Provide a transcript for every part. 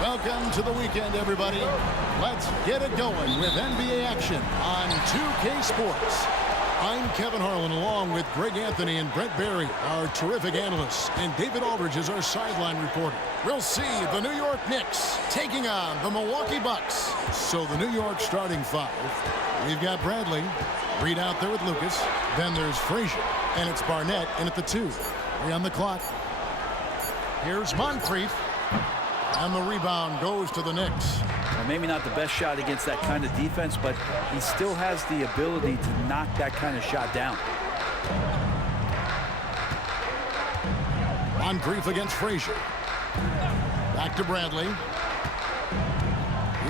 Welcome to the weekend, everybody. Let's get it going with NBA action on 2K Sports. I'm Kevin Harlan, along with Greg Anthony and Brett Barry, our terrific analysts, and David Aldridge is our sideline reporter. We'll see the New York Knicks taking on the Milwaukee Bucks. So the New York starting five. We've got Bradley, Reed out there with Lucas. Then there's Frazier, and it's Barnett in at the 2. 3 on the clock. Here's Moncrief. And the rebound goes to the Knicks. Well, maybe not the best shot against that kind of defense, but he still has the ability to knock that kind of shot down. Moncrief against Frazier. Back to Bradley.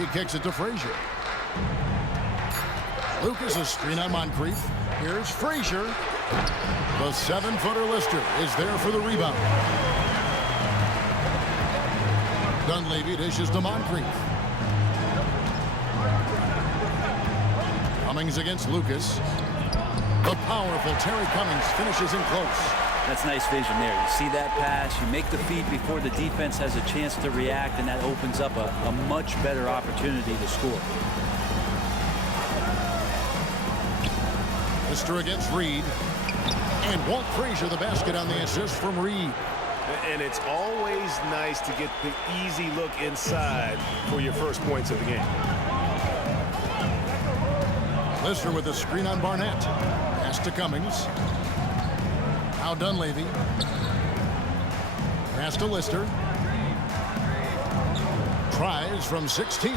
He kicks it to Frazier. Lucas, a screen on Moncrief. Here's Frazier. The 7-footer Lister is there for the rebound. Dunleavy dishes to Moncrief. Cummings against Lucas. The powerful Terry Cummings finishes in close. That's nice vision there. You see that pass, you make the feed before the defense has a chance to react, and that opens up a much better opportunity to score. Lister against Reed. And Walt Frazier the basket on the assist from Reed. And it's always nice to get the easy look inside for your first points of the game. Lister with a screen on Barnett. Pass to Cummings. Now Dunleavy. Pass to Lister. Tries from 16.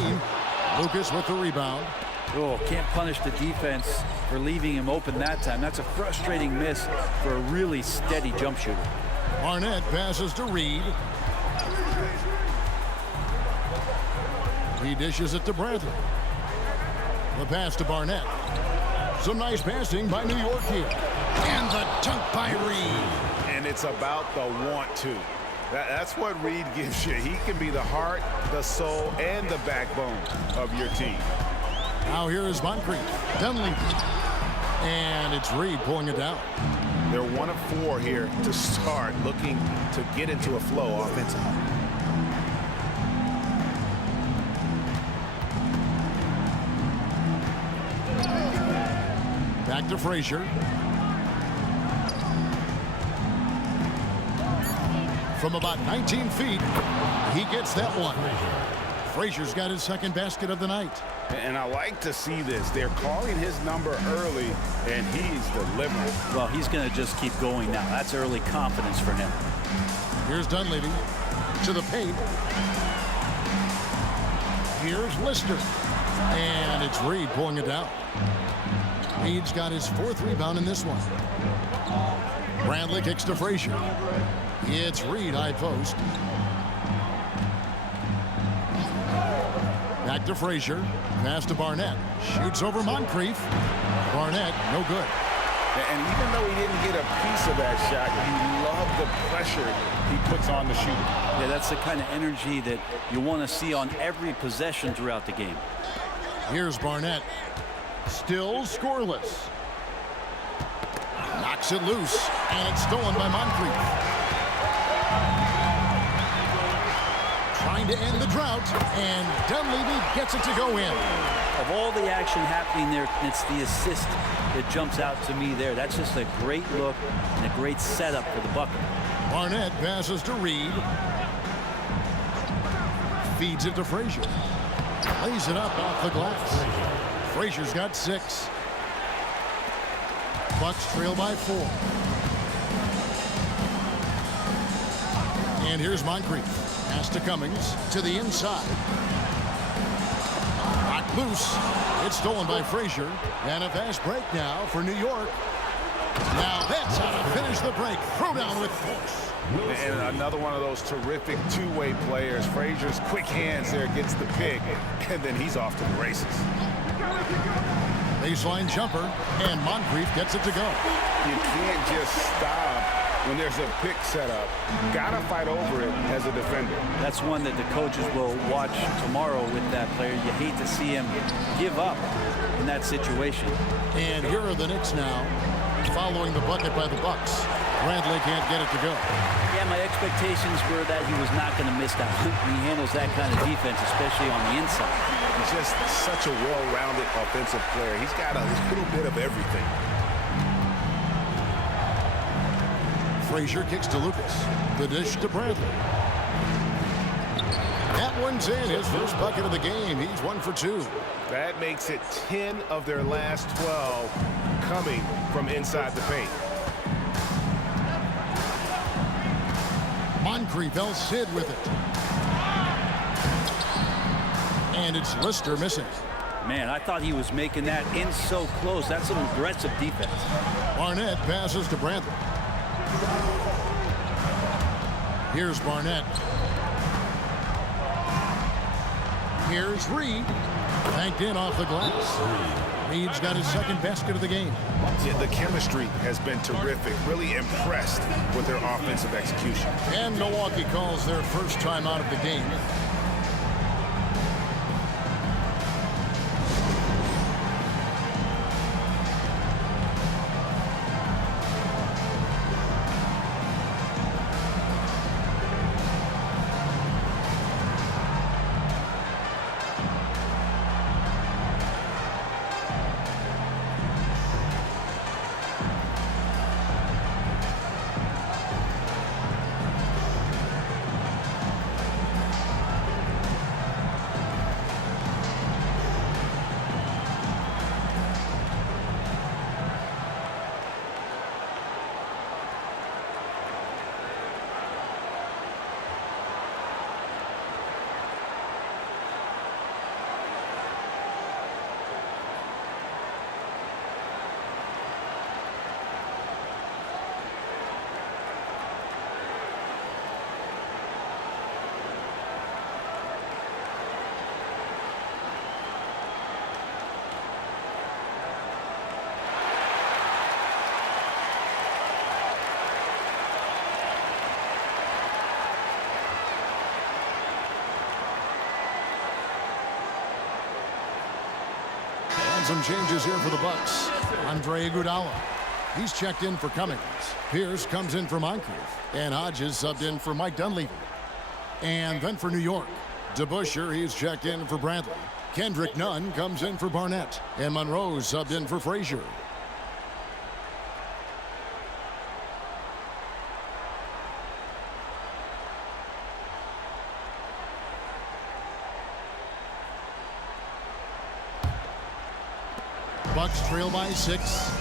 Lucas with the rebound. Oh, can't punish the defense for leaving him open that time. That's a frustrating miss for a really steady jump shooter. Barnett passes to Reed. He dishes it to Bradley. The pass to Barnett. Some nice passing by New York here. And the dunk by Reed. And it's about the want to. That's what Reed gives you. He can be the heart, the soul, and the backbone of your team. Now here is Moncrief. Dunleavy. And it's Reed pulling it down. They're 1 of 4 here to start, looking to get into a flow offensively. Back to Frazier. From about 19 feet, he gets that one. Frazier's got his second basket of the night. And I like to see this. They're calling his number early, and he's delivering. Well, he's going to just keep going now. That's early confidence for him. Here's Dunleavy to the paint. Here's Lister. And it's Reed pulling it down. Reed's got his 4th rebound in this one. Bradley kicks to Frazier. It's Reed, high post. Back to Frazier. Pass to Barnett. Shoots over Moncrief. Barnett, no good. And even though he didn't get a piece of that shot, you love the pressure he puts on the shooter. Yeah, that's the kind of energy that you want to see on every possession throughout the game. Here's Barnett. Still scoreless. Knocks it loose, and it's stolen by Moncrief. Trying to end the drought, and Dunleavy gets it to go in. Of all the action happening there, it's the assist that jumps out to me there. That's just a great look and a great setup for the bucket. Barnett passes to Reed. Feeds it to Frazier. Lays it up off the glass. Frazier's got 6. Bucks trail by 4. And here's Moncrief. Pass to Cummings to the inside. Knocked loose. It's stolen by Frazier. And a fast break now for New York. Now that's how to finish the break. Throw down with force. And another one of those terrific two-way players. Frazier's quick hands there gets the pick, and then he's off to the races. Baseline jumper, and Moncrief gets it to go. You can't just stop when there's a pick set up. Gotta fight over it as a defender. That's one that the coaches will watch tomorrow with that player. You hate to see him give up in that situation. And here are the Knicks now, following the bucket by the Bucks. Bradley can't get it to go. Yeah, my expectations were that he was not going to miss that one. He handles that kind of defense, especially on the inside. He's just such a well-rounded offensive player. He's got a little bit of everything. Frazier kicks to Lucas. The dish to Bradley. That one's in. His first bucket of the game. He's 1 for 2. That makes it 10 of their last 12 coming from inside the paint. Moncrief Sid with it. And it's Lister missing. Man, I thought he was making that in so close. That's some aggressive defense. Barnett passes to Bradley. Here's Barnett. Here's Reed. Banked in off the glass. Reed's got his second basket of the game. Yeah, the chemistry has been terrific. Really impressed with their offensive execution. And Milwaukee calls their first time out of the game. Some changes here for the Bucks. Andre Iguodala. He's checked in for Cummings. Pierce comes in for Moncrief. And Hodges subbed in for Mike Dunleavy. And then for New York, DeBusschere, he's checked in for Bradley. Kendrick Nunn comes in for Barnett. And Monroe subbed in for Frazier. Bucks trail by 6.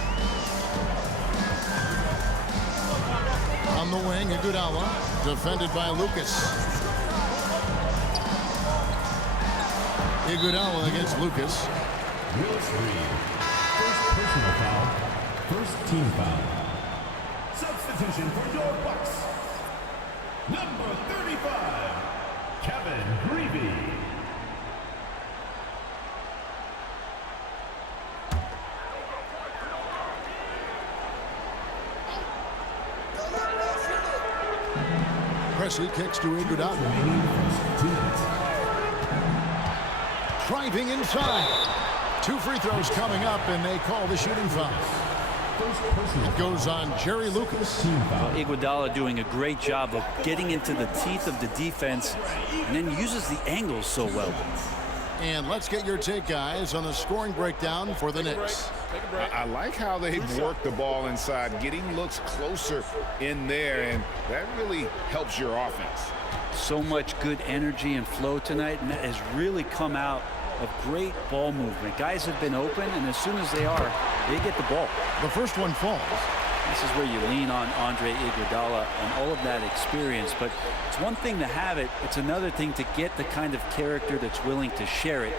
On the wing, Iguodala, defended by Lucas. Iguodala against Lucas. Willis Reed. First personal foul. First team foul. Substitution for your Bucks. Number 35, Kevin Greavy. Pressey kicks to Iguodala. Driving inside. 2 free throws coming up, and they call the shooting foul. It goes on Jerry Lucas. Well, Iguodala doing a great job of getting into the teeth of the defense and then uses the angles so well. And let's get your take, guys, on the scoring breakdown for the Knicks. I like how they've worked the ball inside, getting looks closer in there, and that really helps your offense. So much good energy and flow tonight, and that has really come out of great ball movement. Guys have been open, and as soon as they are, they get the ball. The first one falls. This is where you lean on Andre Iguodala and all of that experience, but it's one thing to have it, it's another thing to get the kind of character that's willing to share it,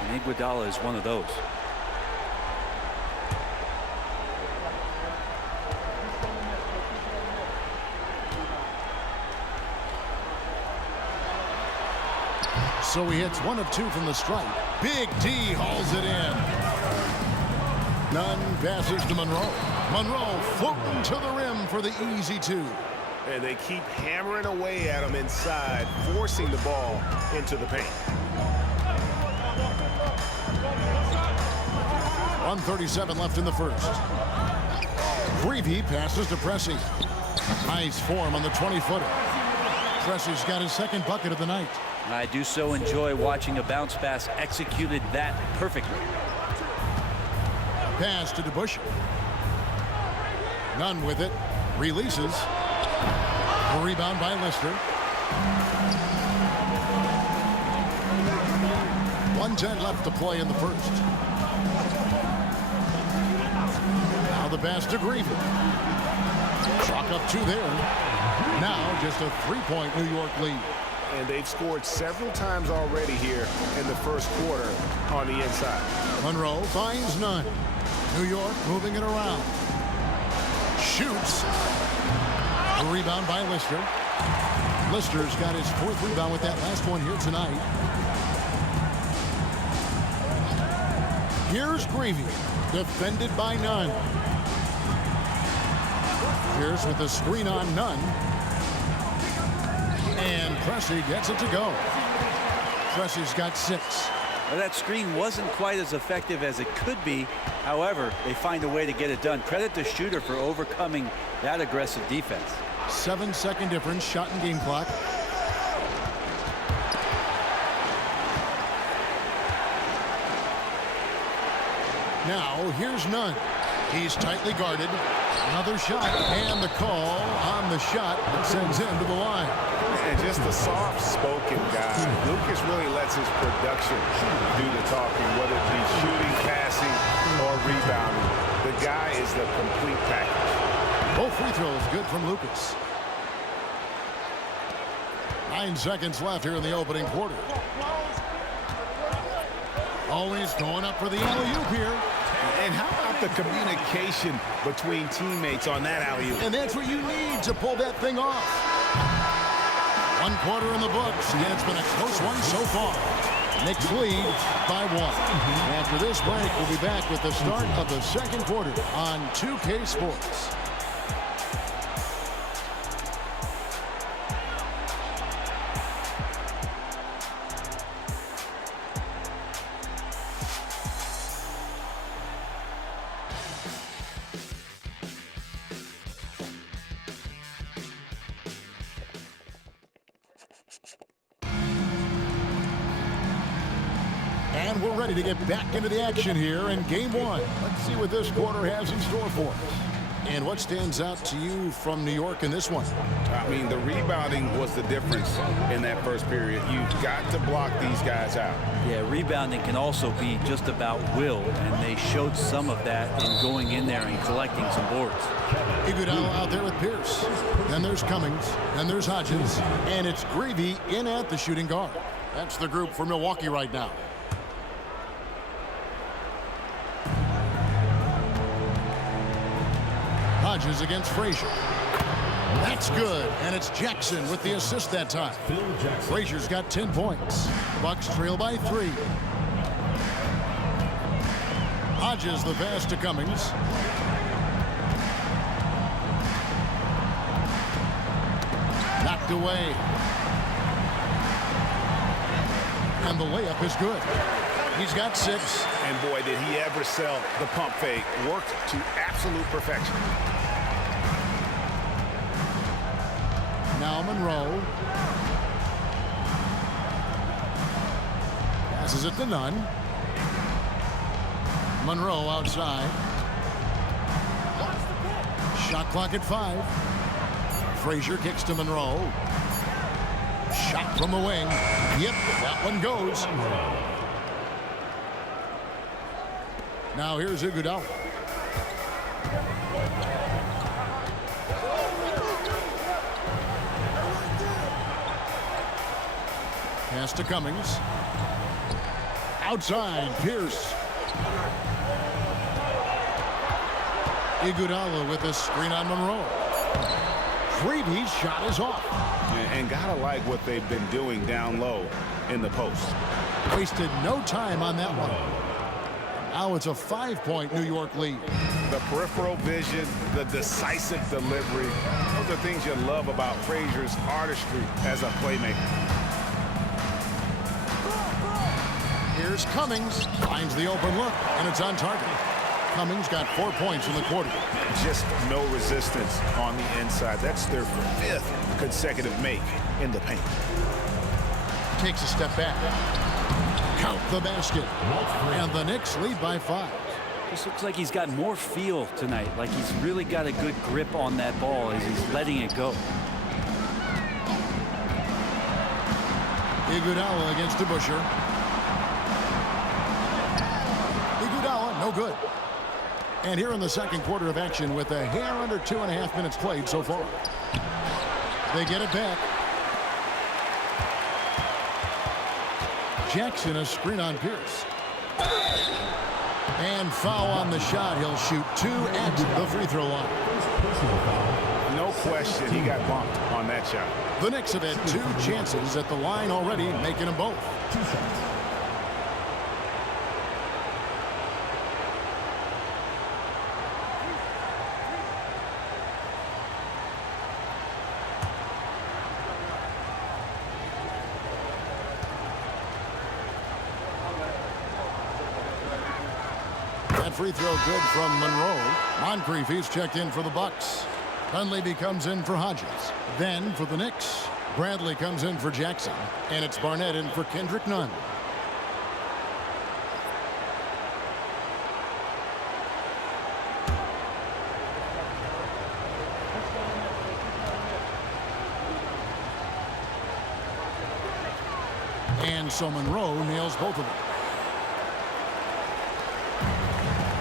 and Iguodala is one of those. So he hits 1 of 2 from the stripe. Big D hauls it in. Nunn passes to Monroe. Monroe floating to the rim for the easy 2. And they keep hammering away at him inside, forcing the ball into the paint. 1:37 left in the first. Greavy passes to Pressey. Nice form on the 20-footer. Pressy's got his second bucket of the night. I do so enjoy watching a bounce pass executed that perfectly. Pass to DeBusschere. Nunn with it. Releases. A rebound by Lister. 1:10 left to play in the first. Now the pass to Greavy. Chalk up 2 there. Now just a 3-point New York lead. And they've scored several times already here in the first quarter on the inside. Monroe finds Nunn. New York moving it around. Shoots. A rebound by Lister. Lister's got his 4th rebound with that last one here tonight. Here's Greavy, defended by Nunn. Pierce with the screen on Nunn. And Pressy gets it to go. Pressy's got 6. Well, that screen wasn't quite as effective as it could be. However, they find a way to get it done. Credit the shooter for overcoming that aggressive defense. 7-second difference, shot and game clock. Now here's Nunn. He's tightly guarded. Another shot, and the call on the shot that sends him to the line. And just a soft-spoken guy. Lucas really lets his production do the talking, whether it be shooting, passing, or rebounding. The guy is the complete package. Both free throws good from Lucas. 9 seconds left here in the opening quarter. Always going up for the alley-oop here. And how about the communication between teammates on that alley-oop? And that's what you need to pull that thing off. 1 quarter in the books, and it's been a close one so far. Knicks lead by 1. After this break, we'll be back with the start of the second quarter on 2K Sports. And we're ready to get back into the action here in game 1. Let's see what this quarter has in store for us. And what stands out to you from New York in this one? I mean, the rebounding was the difference in that first period. You've got to block these guys out. Yeah, rebounding can also be just about will, and they showed some of that in going in there and collecting some boards. Iguodala out there with Pierce. Then there's Cummings. Then there's Hodges. And it's Greavy in at the shooting guard. That's the group for Milwaukee right now. Hodges against Frazier. That's good, and it's Jackson with the assist that time. Frazier's got 10 points. Bucks trail by 3. Hodges the pass to Cummings. Knocked away. And the layup is good. He's got 6. And boy, did he ever sell the pump fake. Worked to absolute perfection. Now Monroe. Passes it to Nunn. Monroe outside. Shot clock at 5. Frazier kicks to Monroe. Shot from the wing. Yep, that one goes. Now here's Iguodala. Pass to Cummings. Outside, Pierce. Iguodala with a screen on Monroe. Greavy's shot is off. And gotta like what they've been doing down low in the post. Wasted no time on that one. Now it's a 5-point New York lead. The peripheral vision, the decisive delivery. Those are things you love about Frazier's artistry as a playmaker. Here's Cummings. Finds the open look, and it's on target. Cummings got 4 points in the quarter. Just no resistance on the inside. That's their 5th consecutive make in the paint. Takes a step back. Count the basket. And the Knicks lead by 5. Just looks like he's got more feel tonight, like he's really got a good grip on that ball as he's letting it go. Iguodala against DeBusschere. Iguodala, no good. And here in the second quarter of action with a hair under 2.5 minutes played so far. They get it back. Jackson, a screen on Pierce. And foul on the shot. He'll shoot 2 at the free throw line. No question he got bumped on that shot. The Knicks have had 2 chances at the line already, making them both. 2 shots. That free throw good from Monroe. Moncrief, he's checked in for the Bucks. Dunleavy comes in for Hodges. Then for the Knicks, Bradley comes in for Jackson. And it's Barnett in for Kendrick Nunn. And so Monroe nails both of them.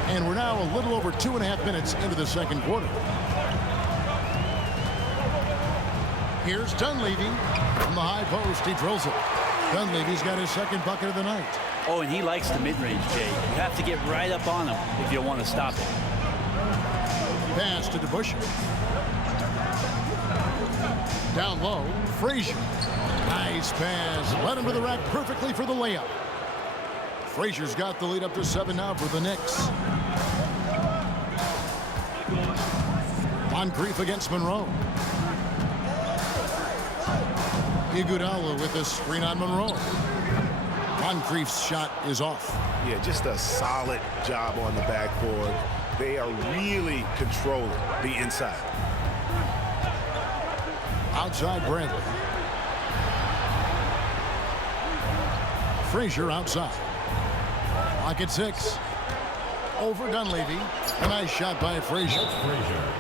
And we're now a little over 2.5 minutes into the second quarter. Here's Dunleavy from the high post. He drills it. Dunleavy's got his second bucket of the night. Oh, and he likes the mid-range, Jay. You have to get right up on him if you want to stop him. Pass to DeBusschere. Down low, Frazier. Nice pass. Led him to the rack perfectly for the layup. Frazier's got the lead up to 7 now for the Knicks. Moncrief against Monroe. Iguodala with a screen on Monroe. Moncrief's shot is off. Yeah, just a solid job on the backboard. They are really controlling the inside. Outside Bradley. Frazier outside. Clock at 6. Over Dunleavy. A nice shot by Frazier.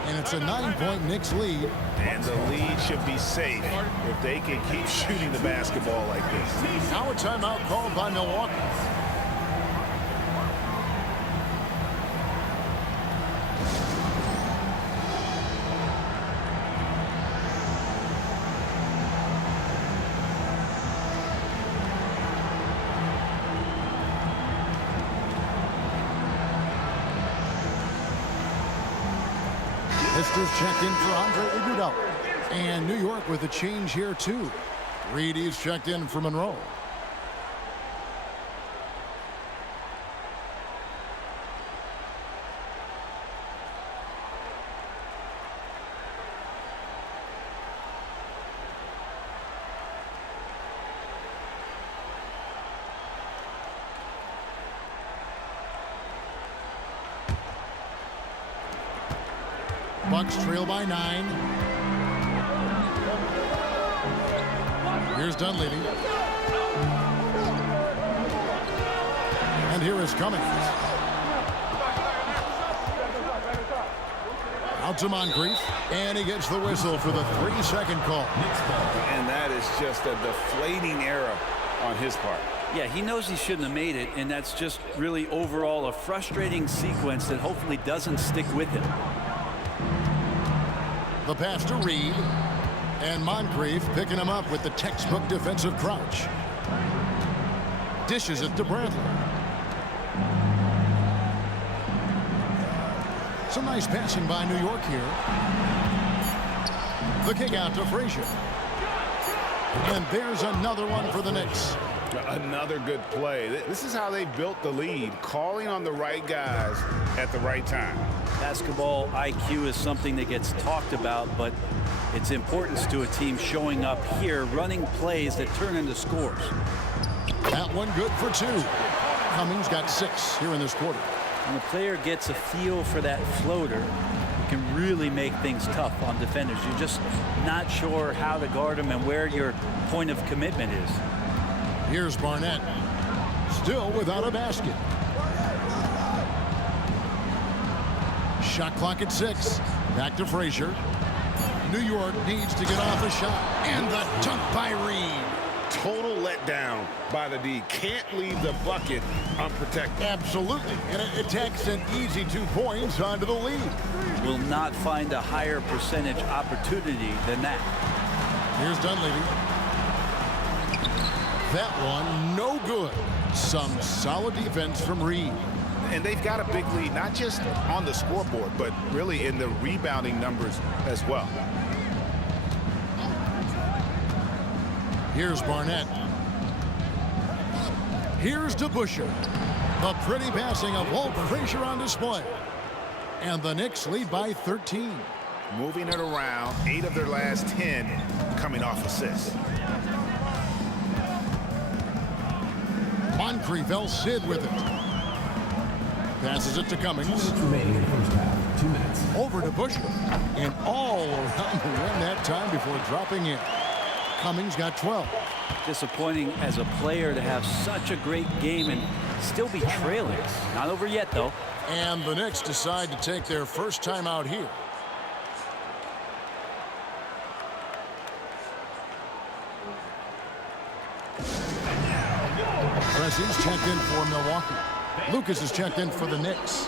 And it's a 9-point Knicks lead. And the lead should be safe if they can keep shooting the basketball like this. Now a timeout called by Milwaukee. Pistons checked in for Andre Iguodala. And New York with a change here, too. Reedy's checked in for Monroe. Bucks trail by 9. Here's Dunleavy. And here is Cummings. Out to Moncrief. And he gets the whistle for the 3-second call. And that is just a deflating error on his part. Yeah, he knows he shouldn't have made it, and that's just really overall a frustrating sequence that hopefully doesn't stick with him. The pass to Reed. And Moncrief picking him up with the textbook defensive crouch. Dishes it to Bradley. Some nice passing by New York here. The kick out to Frazier. And there's another one for the Knicks. Another good play. This is how they built the lead, calling on the right guys at the right time. Basketball IQ is something that gets talked about, but its importance to a team showing up here, running plays that turn into scores. That one good for 2. Cummings got 6 here in this quarter. When the player gets a feel for that floater, it can really make things tough on defenders. You're just not sure how to guard them and where your point of commitment is. Here's Barnett, still without a basket. Shot clock at 6. Back to Frazier. New York needs to get off a shot. And the dunk by Reed. Total letdown by the D. Can't leave the bucket unprotected. Absolutely. And it takes an easy 2 points onto the lead. Will not find a higher percentage opportunity than that. Here's Dunleavy. That one, no good. Some solid defense from Reed. And they've got a big lead, not just on the scoreboard, but really in the rebounding numbers as well. Here's Barnett. Here's DeBusschere. The pretty passing of Walt Frazier on display. And the Knicks lead by 13. Moving it around, 8 of their last 10 coming off assists. Moncrief El-Cid with it. Passes it to Cummings. 2 minutes remaining in the first half. 2 minutes. Over to Busher. And all around the rim that time before dropping in. Cummings got 12. Disappointing as a player to have such a great game and still be trailing. Not over yet, though. And the Knicks decide to take their first time out here. Pressey's checked in for Milwaukee. Lucas is checked in for the Knicks.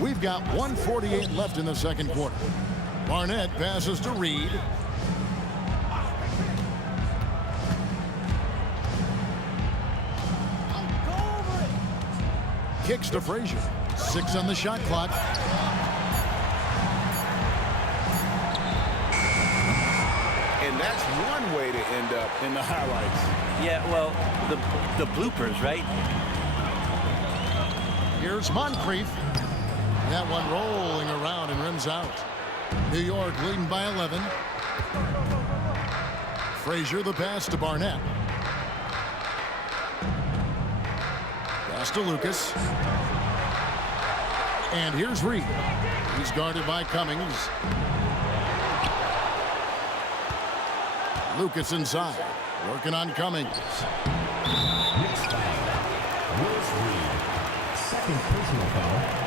We've got 1:48 left in the second quarter. Barnett passes to Reed. Kicks to Frazier. 6 on the shot clock. And that's one way to end up in the highlights. Yeah, well, the bloopers, right? Here's Moncrief. That one rolling around and rims out. New York leading by 11. Frazier the pass to Barnett. Pass to Lucas. And here's Reed. He's guarded by Cummings. Lucas inside. Working on Cummings. Next foul. Willis Reed. Second personal foul.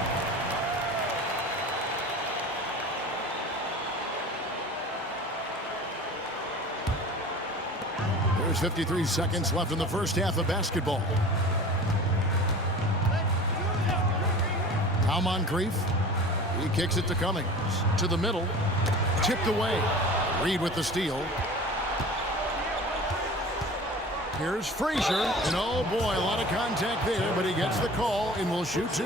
There's 53 seconds left in the first half of basketball. Now Moncrief. He kicks it to Cummings. To the middle. Tipped away. Reed with the steal. Here's Frazier. And oh boy, a lot of contact there, but he gets the call and will shoot 2.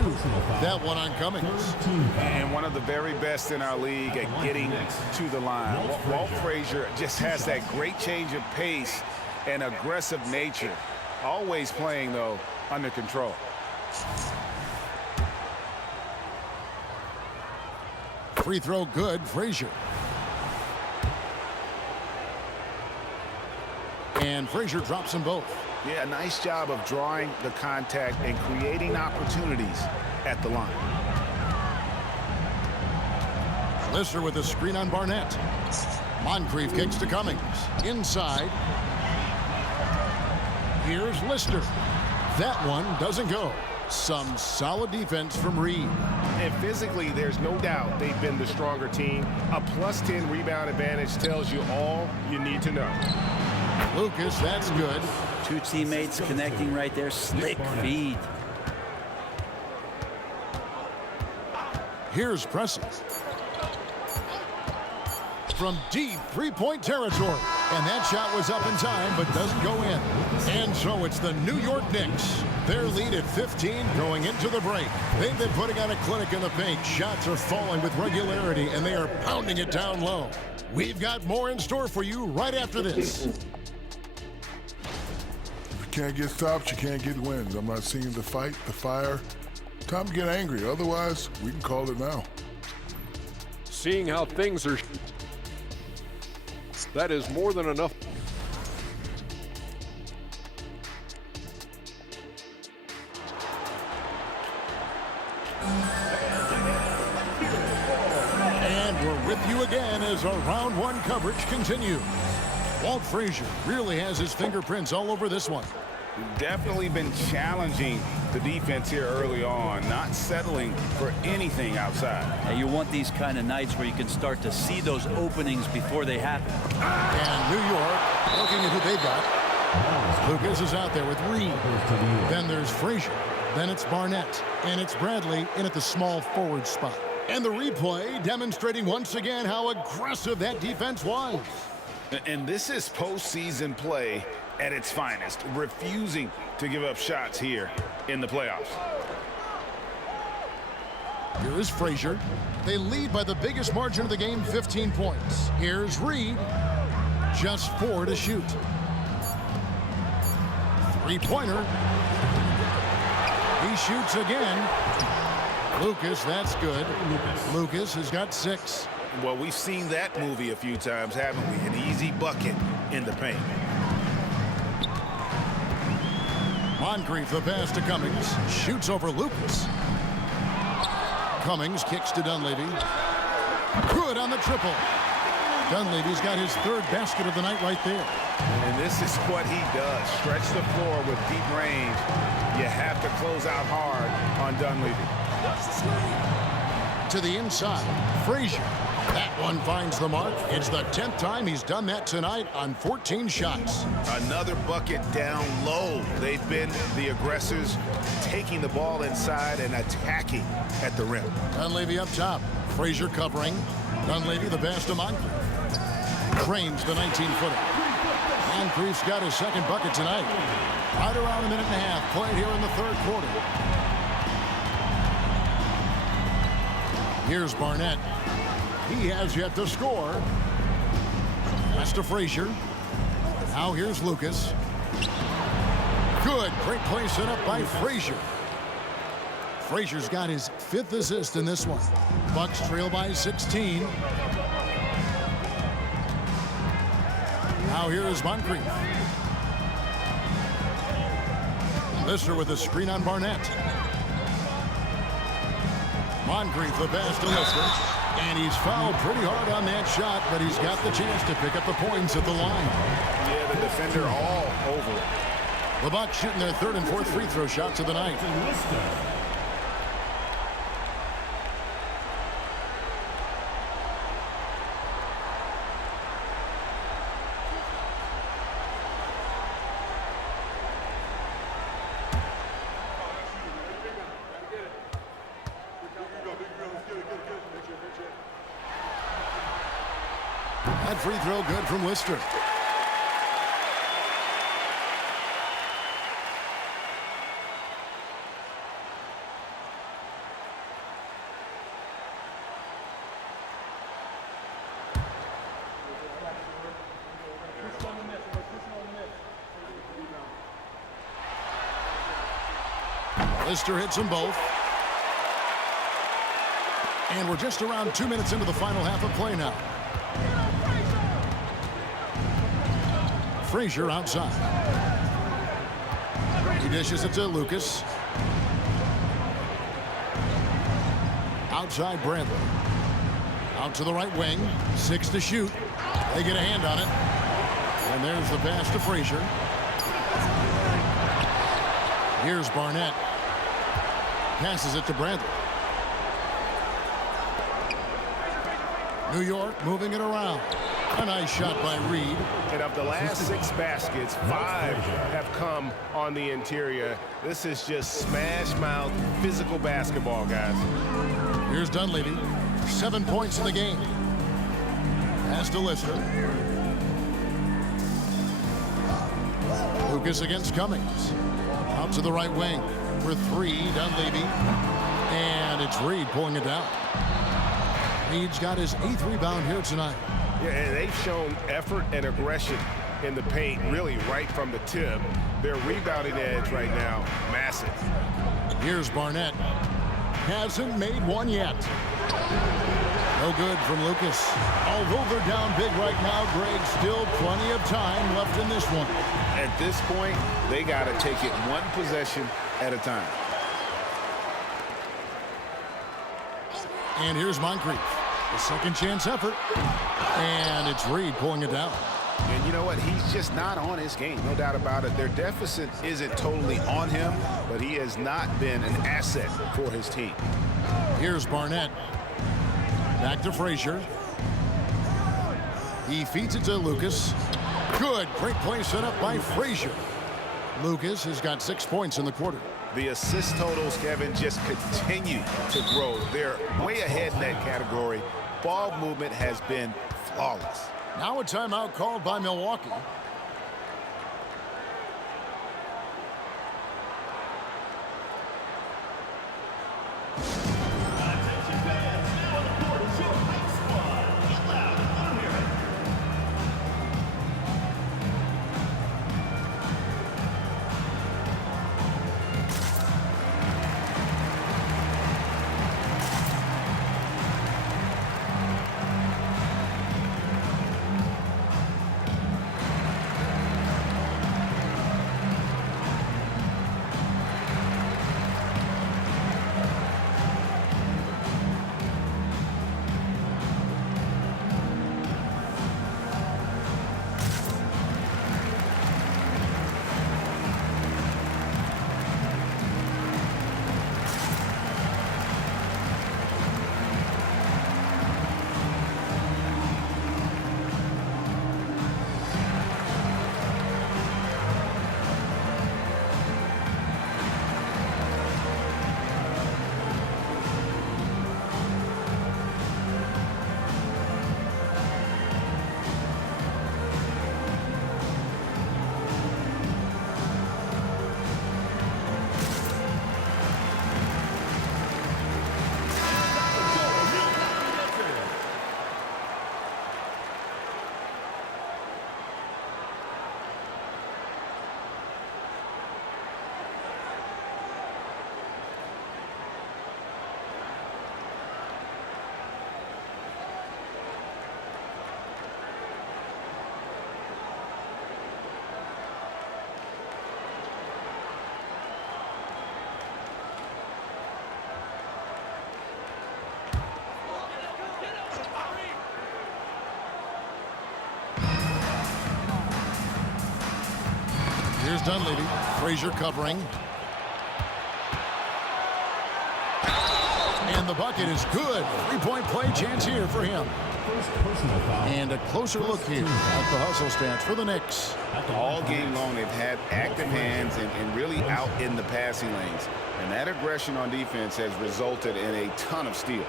That one on Cummings. And one of the very best in our league at getting to the line. Walt Frazier just has that great change of pace and aggressive nature. Always playing, though, under control. Free throw good, Frazier. And Frazier drops them both. Yeah, nice job of drawing the contact and creating opportunities at the line. Lister with a screen on Barnett. Moncrief kicks to Cummings. Inside. Here's Lister. That one doesn't go. Some solid defense from Reed. And physically, there's no doubt they've been the stronger team. A +10 rebound advantage tells you all you need to know. Lucas, that's good. 2 teammates connecting right there. Slick feed. Here's Pressey. From deep three-point territory. And that shot was up in time, but doesn't go in. And so it's the New York Knicks. Their lead at 15 going into the break. They've been putting on a clinic in the paint. Shots are falling with regularity, and they are pounding it down low. We've got more in store for you right after this. If you can't get stops, you can't get wins. I'm not seeing the fight, the fire. Time to get angry. Otherwise, we can call it now. Seeing how things are, that is more than enough. as our round one coverage continues. Walt Frazier really has his fingerprints all over this one. Definitely been challenging the defense here early on, not settling for anything outside. And you want these kind of nights where you can start to see those openings before they happen. And New York looking at who they've got. Lucas is out there with Reed. Then there's Frazier. Then it's Barnett. And it's Bradley in at the small forward spot. And the replay demonstrating once again how aggressive that defense was. And this is postseason play at its finest, refusing to give up shots here in the playoffs. Here is Frazier. They lead by the biggest margin of the game, 15 points. Here's Reed. Just 4 to shoot. Three-pointer. He shoots again. Lucas, that's good. Lucas has got 6. Well, we've seen that movie a few times, haven't we? An easy bucket in the paint. Moncrief, the pass to Cummings. Shoots over Lucas. Cummings kicks to Dunleavy. Good on the triple. Dunleavy's got his 3rd basket of the night right there. And this is what he does. Stretch the floor with deep range. You have to close out hard on Dunleavy. To the inside, Frazier. That one finds the mark. It's the 10th time he's done that tonight on 14 shots. Another bucket down low. They've been the aggressors, taking the ball inside and attacking at the rim. Dunleavy up top. Frazier covering. Dunleavy the pass to Moncrief. Cranes the 19-footer. Moncrief's got his 2nd bucket tonight. Right around a minute and a half played here in the 3rd quarter. Here's Barnett. He has yet to score. Pass to Frazier. Now here's Lucas. Good. Great play set up by Frazier. Frazier's got his 5th assist in this one. Bucks trail by 16. Now here is Moncrief. Lister with the screen on Barnett. Moncrief the pass to Lister. And he's fouled pretty hard on that shot, but he's got the chance to pick up the points at the line. Yeah, the defender all over it. The Bucks shooting their 3rd and 4th free throw shots of the night. That free throw good from Lister. Lister hits them both. And we're just around 2 minutes into the final half of play now. Frazier outside. He dishes it to Lucas. Outside Bradley. Out to the right wing. 6 to shoot. They get a hand on it. And there's the pass to Frazier. Here's Barnett. Passes it to Bradley. New York moving it around. A nice shot by Reed. And of the last 6 baskets, 5 have come on the interior. This is just smash mouth physical basketball, guys. Here's Dunleavy. 7 points in the game. Pass to Lister. Lucas against Cummings. Out to the right wing. For 3, Dunleavy. And it's Reed pulling it down. Reed's got his 8th rebound here tonight. Yeah, and they've shown effort and aggression in the paint, really right from the tip. Their rebounding edge right now, massive. Here's Barnett. Hasn't made one yet. No good from Lucas. Although they're down big right now, Greg, still plenty of time left in this one. At this point, they got to take it one possession at a time. And here's Moncrief. A second chance effort. And it's Reed pulling it down. And you know what? He's just not on his game. No doubt about it. Their deficit isn't totally on him, but he has not been an asset for his team. Here's Barnett. Back to Frazier. He feeds it to Lucas. Good. Great play set up by Frazier. Lucas has got 6 points in the quarter. The assist totals, Kevin, just continue to grow. They're way ahead in that category. Ball movement has been flawless. Now a timeout called by Milwaukee. Here's Dunleavy. Frazier covering. And the bucket is good. Three-point play chance here for him. And a closer look here at the hustle stats for the Knicks. All game long, they've had active hands and really out in the passing lanes. And that aggression on defense has resulted in a ton of steals.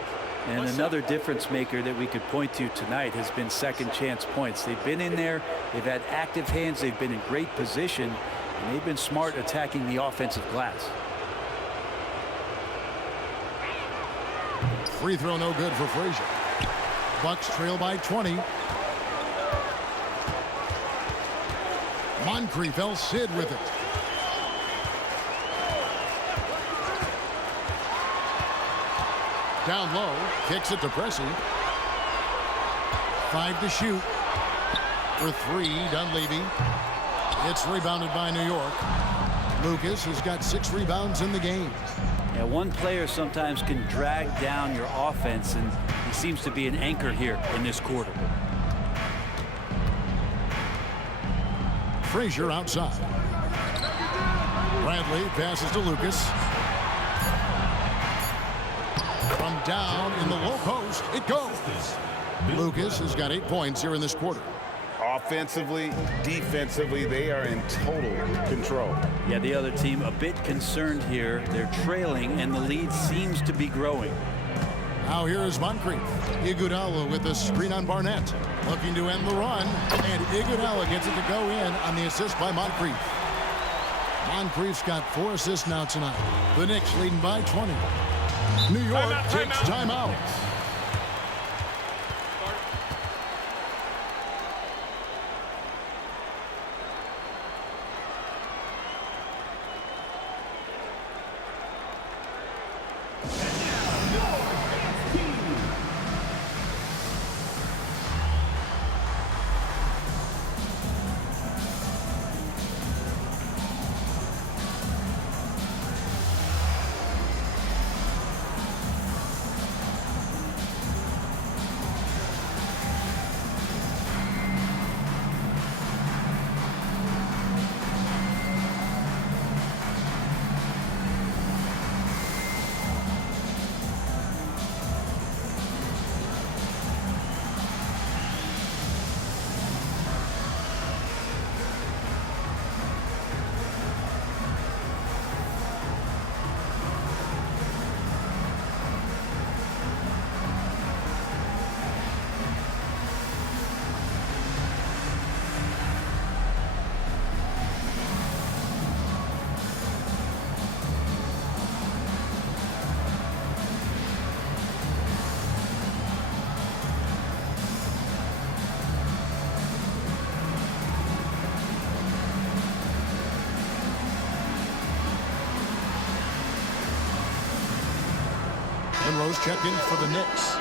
And another difference maker that we could point to tonight has been second chance points. They've been in there, they've had active hands, they've been in great position, and they've been smart attacking the offensive glass. Free throw no good for Frazier. Bucks trail by 20. Moncrief El Cid with it. Down low, kicks it to Pressey. 5 to shoot. For 3, Dunleavy. It's rebounded by New York. Lucas has got 6 rebounds in the game. Yeah, one player sometimes can drag down your offense, and he seems to be an anchor here in this quarter. Frazier outside. Bradley passes to Lucas. From down in the low post, it goes. Lucas has got 8 points here in this quarter. Offensively, defensively, they are in total control. Yeah, the other team a bit concerned here. They're trailing, and the lead seems to be growing. Now here is Moncrief. Iguodala with the screen on Barnett. Looking to end the run, and Iguodala gets it to go in on the assist by Moncrief. Moncrief's got 4 assists now tonight. The Knicks leading by 20. New York takes timeout. Monroe's checked in for the Knicks.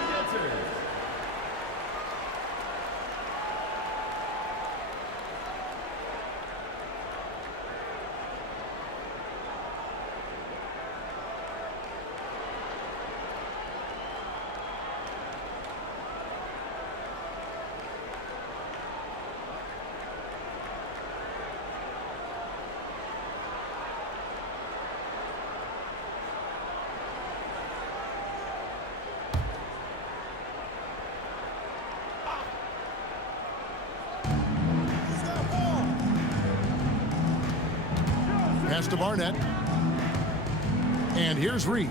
Pass to Barnett. And here's Reed.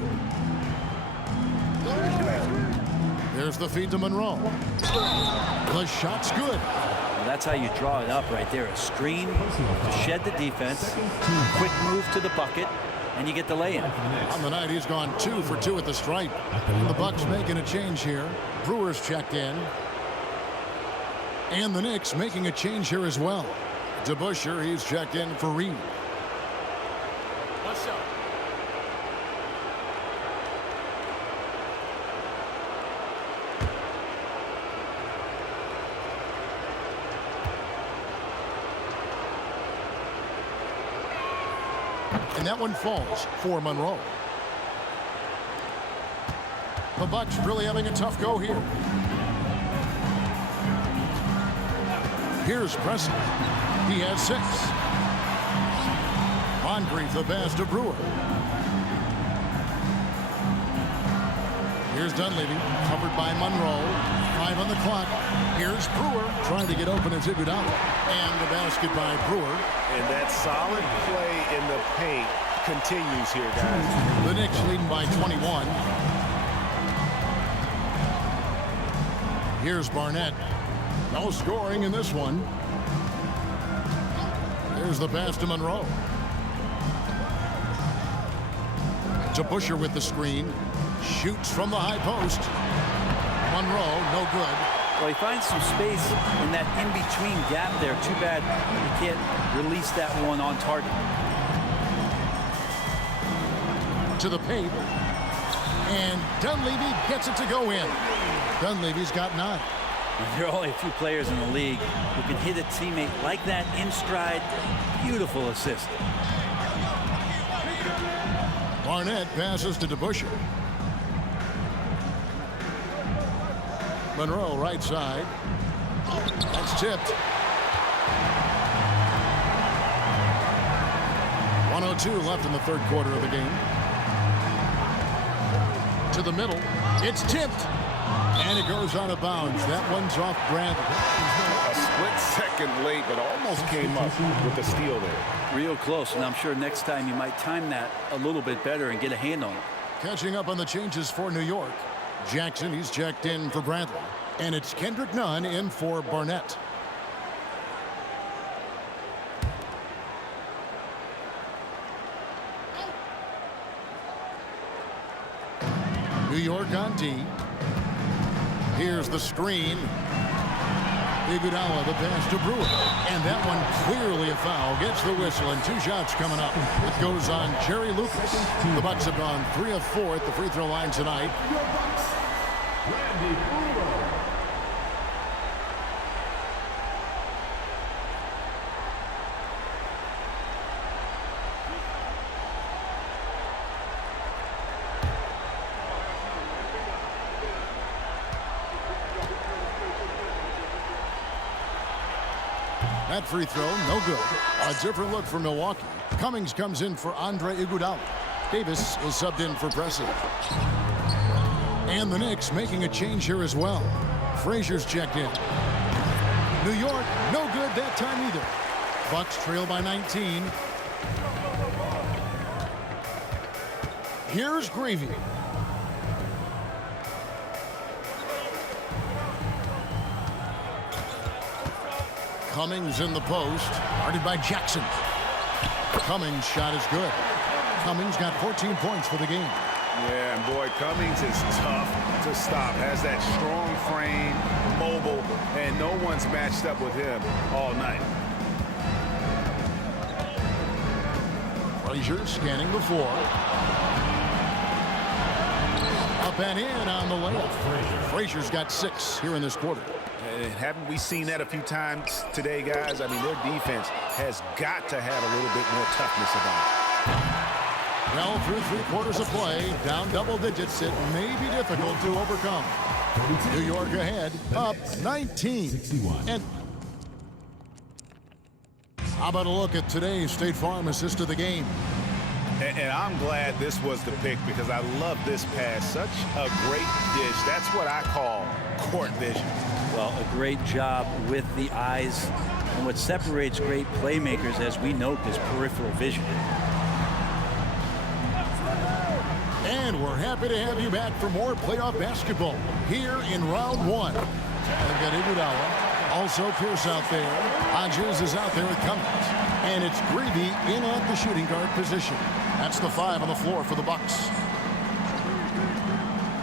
There's the feed to Monroe. The shot's good. Well, that's how you draw it up right there. A screen to shed the defense. Quick move to the bucket. And you get the lay-in. On the night, he's gone 2 for 2 at the stripe. And the Bucks making a change here. Brewer's checked in. And the Knicks making a change here as well. DeBusschere, he's checked in for Reed. And that one falls for Monroe. The Bucks really having a tough go here. Here's Preston. He has 6. Moncrief the pass to Brewer. Here's Dunleavy, covered by Monroe. 5 on the clock. Here's Brewer trying to get open as Iguodala. And the basket by Brewer. And that solid play in the paint continues here, guys. The Knicks leading by 21. Here's Barnett. No scoring in this one. There's the pass to Monroe. DeBusschere with the screen. Shoots from the high post. Monroe, no good. Well, he finds some space in that in-between gap there. Too bad he can't release that one on target. To the paint. And Dunleavy gets it to go in. Dunleavy's got 9. There are only a few players in the league who can hit a teammate like that in stride. Beautiful assist. Barnett passes to DeBusschere. Monroe right side. That's tipped. 1:02 left in the third quarter of the game. To the middle. It's tipped. And it goes out of bounds. That one's off Bradley. A split second late, but almost came up with the steal there. Real close, and I'm sure next time you might time that a little bit better and get a hand on it. Catching up on the changes for New York. Jackson, he's checked in for Bradley. And it's Kendrick Nunn in for Barnett. New York on D. Here's the screen. Iguodala, the pass to Brewer. And that one clearly a foul. Gets the whistle, and 2 shots coming up. It goes on Jerry Lucas. The Bucks have gone 3 of 4 at the free throw line tonight. That free throw, no good. A different look for Milwaukee. Cummings comes in for Andre Iguodala. Davis is subbed in for Preston. And the Knicks making a change here as well. Frazier's checked in. New York, no good that time either. Bucks trail by 19. Here's Gravy. Cummings in the post, guarded by Jackson. Cummings' shot is good. Cummings got 14 points for the game. Yeah, and boy, Cummings is tough to stop. Has that strong frame, mobile, and no one's matched up with him all night. Frazier scanning the floor. A Up and in on the layup. Frazier's got 6 here in this quarter. Haven't we seen that a few times today, guys? I mean, their defense has got to have a little bit more toughness about it. Well, through 3 quarters of play, down double digits, it may be difficult to overcome. New York ahead, up 19. And how about a look at today's State Farm assist of the game? And I'm glad this was the pick because I love this pass. Such a great dish. That's what I call court vision. Well, a great job with the eyes. And what separates great playmakers, as we note, is peripheral vision. And we're happy to have you back for more playoff basketball here in round 1. They've got Iguodala, also Pierce out there. Hodges is out there with Cummings. And it's Greavy in at the shooting guard position. That's the 5 on the floor for the Bucks.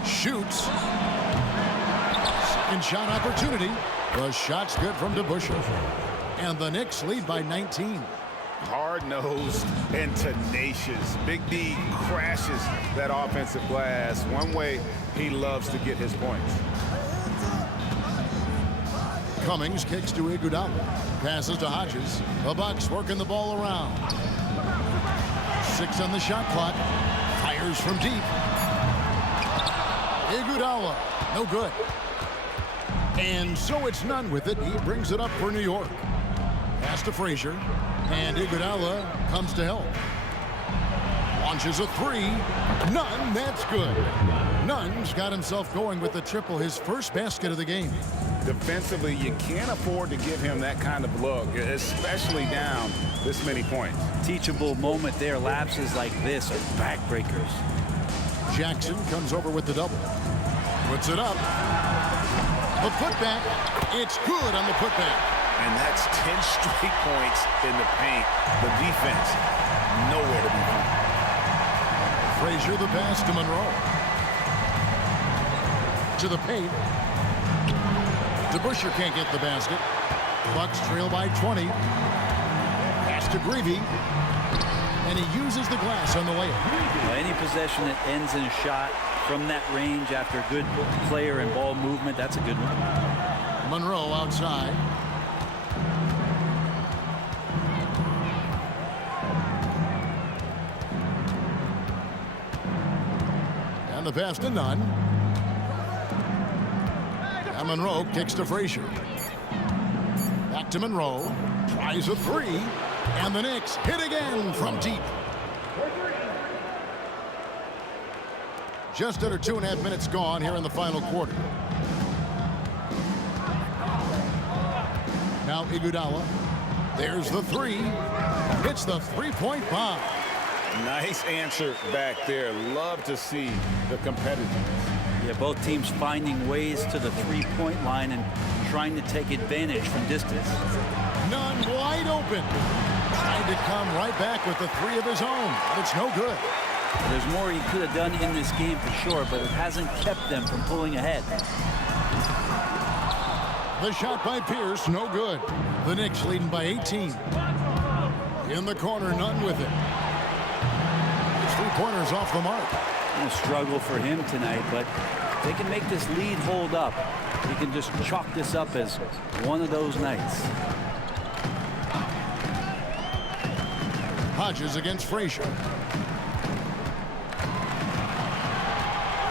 Shoots. Second shot opportunity. The shot's good from DeBusschere. And the Knicks lead by 19. Hard-nosed and tenacious. Big D crashes that offensive glass. One way he loves to get his points. Cummings kicks to Iguodala. Passes to Hodges. The Bucks working the ball around. 6 on the shot clock. Fires from deep. Iguodala. No good. And so it's none with it. He brings it up for New York. Pass to Frazier. And Iguodala comes to help. Launches a 3. Nunn. That's good. Nunn's got himself going with the triple, his first basket of the game. Defensively, you can't afford to give him that kind of look, especially down this many points. Teachable moment there. Lapses like this are backbreakers. Jackson comes over with the double. Puts it up. The putback. It's good on the putback. And that's 10 straight points in the paint. The defense, nowhere to be found. Frazier the pass to Monroe. To the paint. DeBusschere can't get the basket. Bucks trail by 20. Pass to Greavy. And he uses the glass on the layup. Any possession that ends in a shot from that range after a good player and ball movement, that's a good one. Monroe outside. And the pass to Nunn. And Monroe kicks to Frazier. Back to Monroe. Tries a 3. And the Knicks hit again from deep. Just under 2.5 minutes gone here in the final quarter. Now Iguodala. There's the 3. Hits the three-point bomb. Nice answer back there. Love to see the competitiveness. Yeah, both teams finding ways to the three-point line and trying to take advantage from distance. Nunn wide open. Trying to come right back with the 3 of his own, but it's no good. There's more he could have done in this game for sure, but it hasn't kept them from pulling ahead. The shot by Pierce, no good. The Knicks leading by 18. In the corner, Nunn with it. His 3-pointers off the mark. A struggle for him tonight, but if they can make this lead hold up, he can just chalk this up as one of those nights. Hodges against Frazier.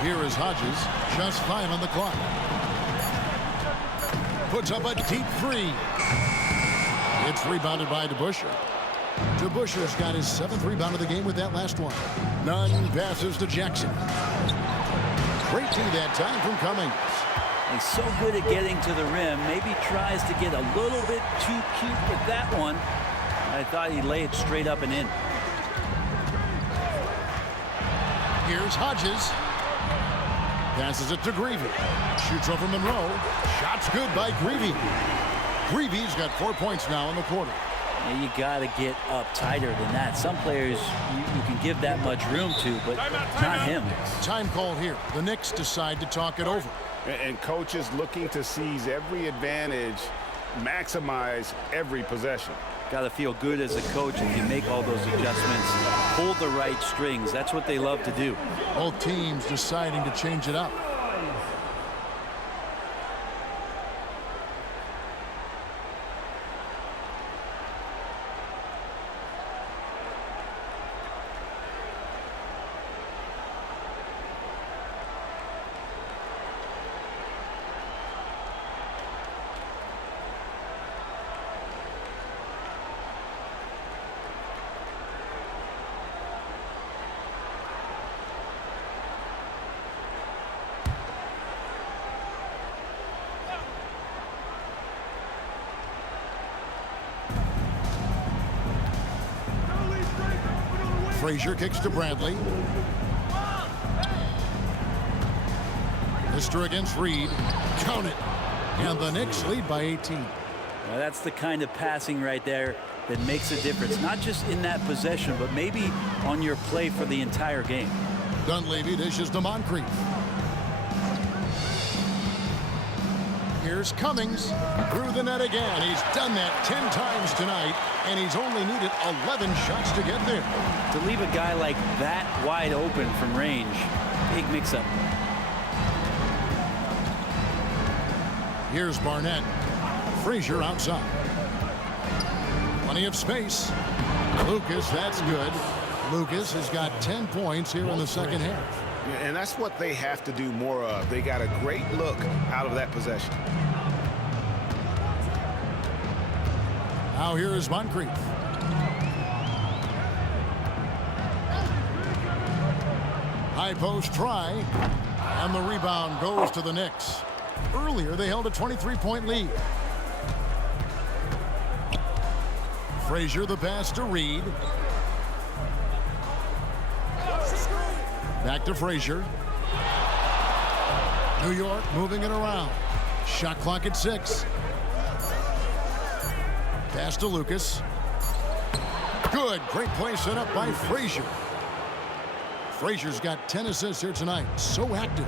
Here is Hodges, just 5 on the clock. Puts up a deep 3. It's rebounded by DeBusschere. DeBusschere's got his 7th rebound of the game with that last one. Nunn passes to Jackson. Great D that time from Cummings. He's so good at getting to the rim. Maybe tries to get a little bit too cute with that one. I thought he'd lay it straight up and in. Here's Hodges. Passes it to Greavy. Shoots over Monroe. Shot's good by Greavy. Greavy's got 4 points now in the quarter. You got to get up tighter than that. Some players you can give that much room to, but not him. Time called here. The Knicks decide to talk it over. And coaches looking to seize every advantage maximize every possession. Got to feel good as a coach if you make all those adjustments, pull the right strings. That's what they love to do. Both teams deciding to change it up. Frazier kicks to Bradley. Mister against Reed. Count it. And the Knicks lead by 18. Well, that's the kind of passing right there that makes a difference, not just in that possession, but maybe on your play for the entire game. Dunleavy dishes to Moncrief. Here's Cummings through the net again. He's done that 10 times tonight, and he's only needed 11 shots to get there. To leave a guy like that wide open from range, big mix-up. Here's Barnett. Frazier outside. Plenty of space. Lucas, that's good. Lucas has got 10 points here in the second half. And that's what they have to do more of. They got a great look out of that possession. Now here is Moncrief. High post try. And the rebound goes to the Knicks. Earlier, they held a 23-point lead. Frazier the pass to Reed. Back to Frazier. New York moving it around. Shot clock at 6. Pass to Lucas. Good. Great play set up by Frazier. Frazier's got 10 assists here tonight. So active.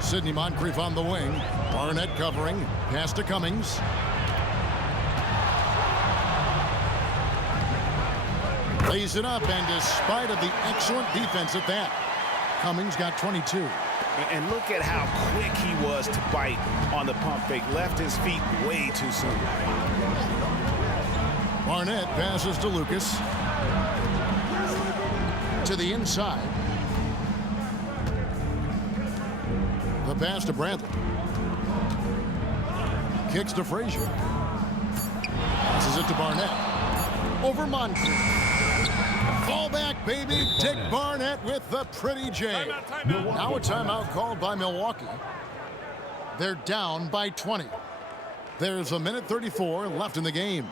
Sidney Moncrief on the wing. Barnett covering. Pass to Cummings. Lays it up, and despite of the excellent defense at that, Cummings got 22. And look at how quick he was to bite on the pump fake. Left his feet way too soon. Barnett passes to Lucas. To the inside. The pass to Bradley. Kicks to Frazier. Passes it to Barnett. Over Moncrief. Fall back, baby. Dick Barnett with the pretty J. Now a timeout called by Milwaukee. They're down by 20. There's a minute 34 left in the game.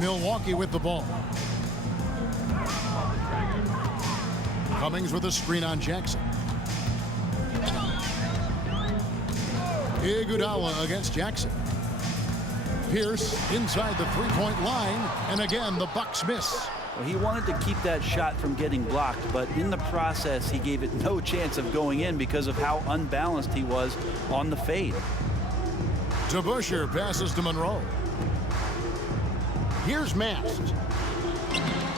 Milwaukee with the ball. Cummings with a screen on Jackson. Iguodala against Jackson. Pierce inside the three-point line, and again the Bucks miss. Well, he wanted to keep that shot from getting blocked, but in the process he gave it no chance of going in because of how unbalanced he was on the fade. DeBusschere passes to Monroe. Here's Mast.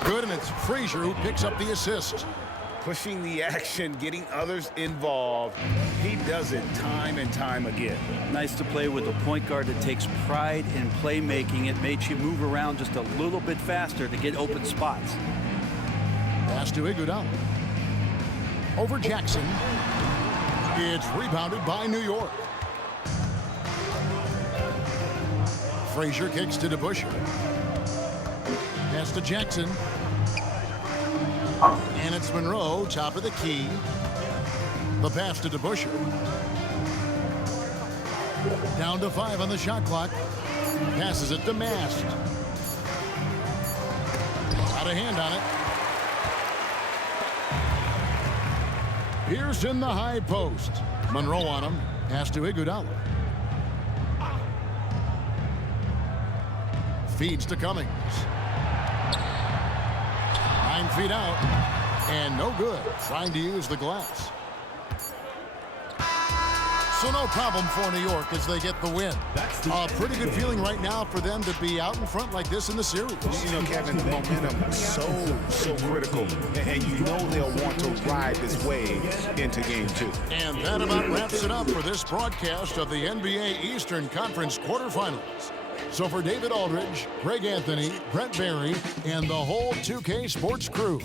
Good, and it's Frazier who picks up the assist. Pushing the action, getting others involved. He does it time and time again. Nice to play with a point guard that takes pride in playmaking. It makes you move around just a little bit faster to get open spots. Pass to Iguodala. Over Jackson. It's rebounded by New York. Frazier kicks to DeBusschere. Pass to Jackson. And it's Monroe, top of the key. The pass to DeBusschere. Down to 5 on the shot clock. Passes it to Mast. Got a hand on it. Pierce in the high post. Monroe on him. Pass to Iguodala. Feeds to Cummings. 9 feet out. And no good. Trying to use the glass. So no problem for New York as they get the win. A pretty good feeling right now for them to be out in front like this in the series. You know, Kevin, the momentum is so critical. And you know they'll want to ride this wave into game 2. And that about wraps it up for this broadcast of the NBA Eastern Conference quarterfinals. So for David Aldridge, Greg Anthony, Brent Barry, and the whole 2K Sports crew,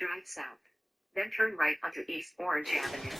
Drive south. Then turn right onto East Orange Avenue.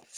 you